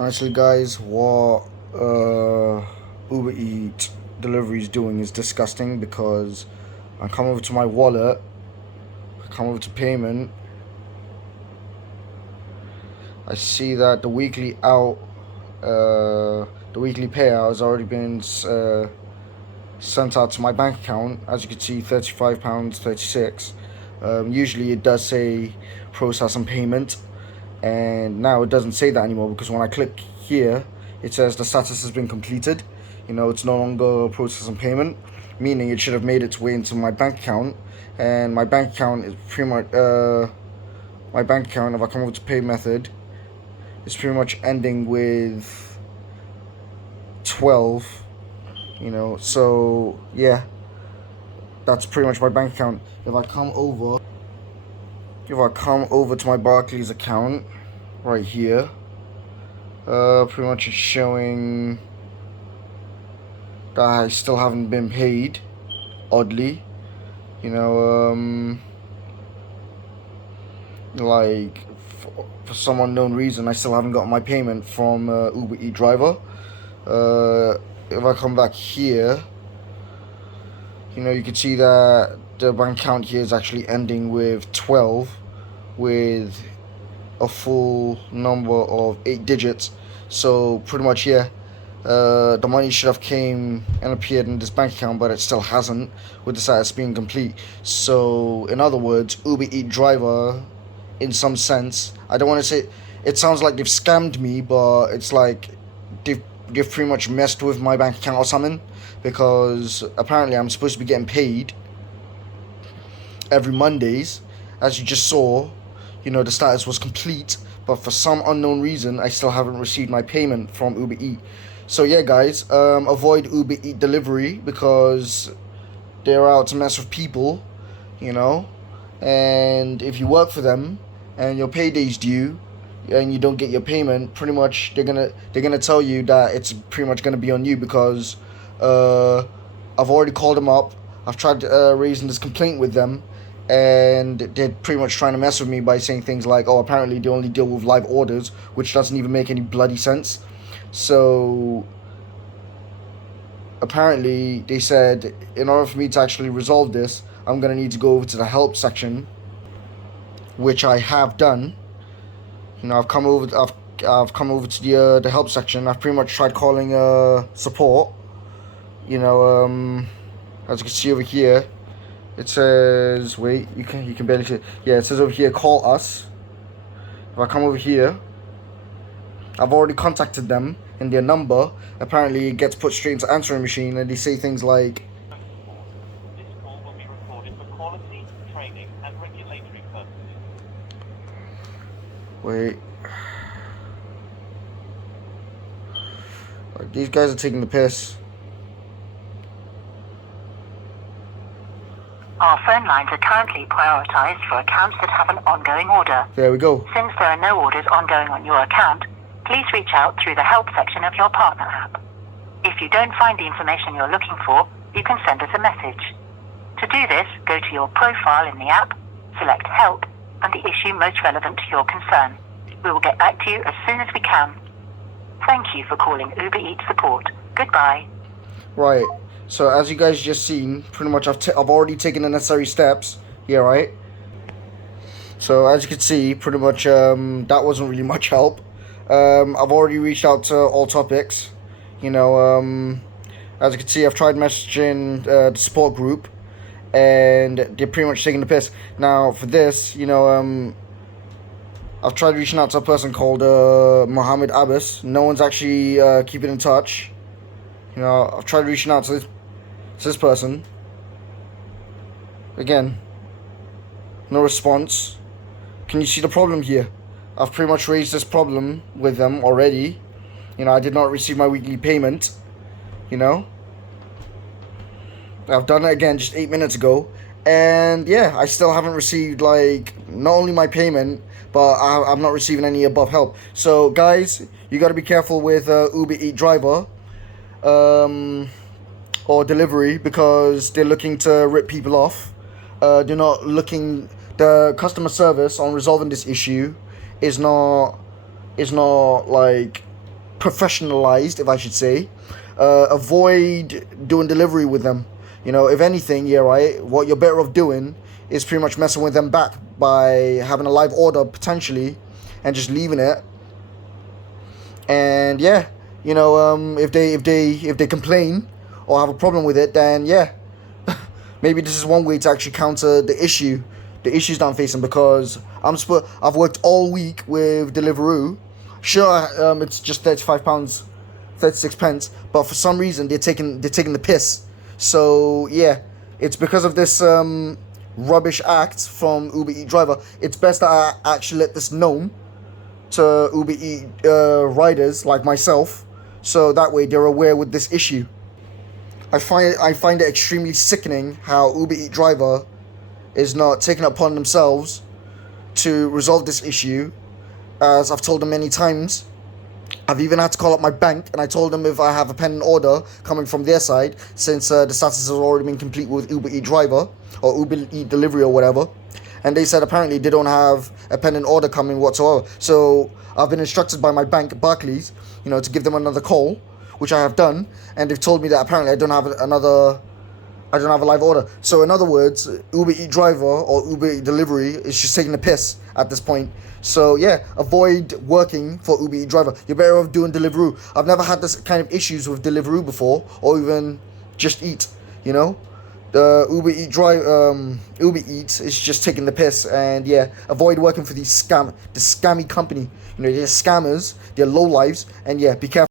Honestly, guys, what Uber Eat delivery is doing is disgusting because I come over to my wallet, I come over to payment, I see that the weekly payout has already been sent out to my bank account. As you can see, £35.36. Usually it does say process and payment, and now it doesn't say that anymore because when I click here, it says the status has been completed. It's no longer processing payment, meaning it should have made its way into my bank account, and my bank account is pretty much my bank account. If I come over to pay method, it's pretty much ending with 12. So yeah, that's pretty much my bank account. If I come over to my Barclays account right here, pretty much it's showing that I still haven't been paid, oddly. You know, like for some unknown reason, I still haven't got my payment from Uber Eat driver. If I come back here, you can see that the bank account here is actually ending with 12, with a full number of 8 digits. So pretty much, yeah, the money should have came and appeared in this bank account, but it still hasn't, with the status being complete. So in other words, Uber Eat driver, in some sense, I don't want to say, it sounds like they've scammed me, but it's like they've pretty much messed with my bank account or something, because apparently I'm supposed to be getting paid every Mondays. As you just saw, the status was complete, but for some unknown reason, I still haven't received my payment from Uber Eat. So yeah, guys, avoid Uber Eat delivery because they're out to mess with people, you know. And if you work for them and your payday's due and you don't get your payment, pretty much they're gonna tell you that it's pretty much gonna be on you because I've already called them up. I've tried raising this complaint with them, and they're pretty much trying to mess with me by saying things like, "Oh, apparently they only deal with live orders," which doesn't even make any bloody sense. So apparently they said in order for me to actually resolve this, I'm gonna need to go over to the help section, which I have done. I've come over. I've come over to the help section. I've pretty much tried calling support. As you can see over here, it says, wait, you can barely see it. Yeah, it says over here, call us. If I come over here, I've already contacted them, and their number apparently gets put straight into answering machine, and they say things like, this call will be recorded for quality, training, and regulatory purposes. wait. Like, these guys are taking the piss. Our phone lines are currently prioritized for accounts that have an ongoing order. There we go. Since there are no orders ongoing on your account, please reach out through the help section of your partner app. If you don't find the information you're looking for, you can send us a message. To do this, go to your profile in the app, select help, and the issue most relevant to your concern. We will get back to you as soon as we can. Thank you for calling Uber Eats support. Goodbye. Right. So as you guys just seen, pretty much I've already taken the necessary steps here, right? So as you can see, pretty much that wasn't really much help. I've already reached out to all topics. As you can see, I've tried messaging the support group, and they're pretty much taking the piss. Now for this, I've tried reaching out to a person called Mohammed Abbas. No one's actually keeping in touch. I've tried reaching out to this person. Again, no response. Can you see the problem here? I've pretty much raised this problem with them already. I did not receive my weekly payment. I've done it again just 8 minutes ago. And yeah, I still haven't received, not only my payment, but I'm not receiving any above help. So guys, you got to be careful with Uber Eat driver or delivery, because they're looking to rip people off. They're not looking. The customer service on resolving this issue is not professionalized, if I should say. Avoid doing delivery with them. You know, if anything, yeah, right, what you're better off doing is pretty much messing with them back by having a live order potentially and just leaving it. And yeah, you know, if they complain or have a problem with it, then yeah, maybe this is one way to actually counter the issues that I'm facing, because I've worked all week with Deliveroo. Sure, it's just £35, 36 pence, but for some reason they're taking the piss. So yeah, it's because of this rubbish act from Uber Eats driver. It's best that I actually let this known to Uber Eats riders like myself, so that way they're aware with this issue. I find it extremely sickening how Uber Eats driver is not taking it upon themselves to resolve this issue, as I've told them many times. I've even had to call up my bank, and I told them if I have a pending order coming from their side, since the status has already been complete with Uber Eats driver or Uber Eats delivery or whatever. And they said apparently they don't have a pending order coming whatsoever. So I've been instructed by my bank, Barclays, you know, to give them another call, which I have done. And they've told me that apparently I don't have a live order. So in other words, Uber Eats driver or Uber Eats delivery is just taking the piss at this point. So yeah, avoid working for Uber Eats driver. You're better off doing Deliveroo. I've never had this kind of issues with Deliveroo before, or even Just Eat, you know. The Uber Eats is just taking the piss, and yeah, avoid working for the scammy company. You know, they're scammers, they're low lives, and yeah, be careful.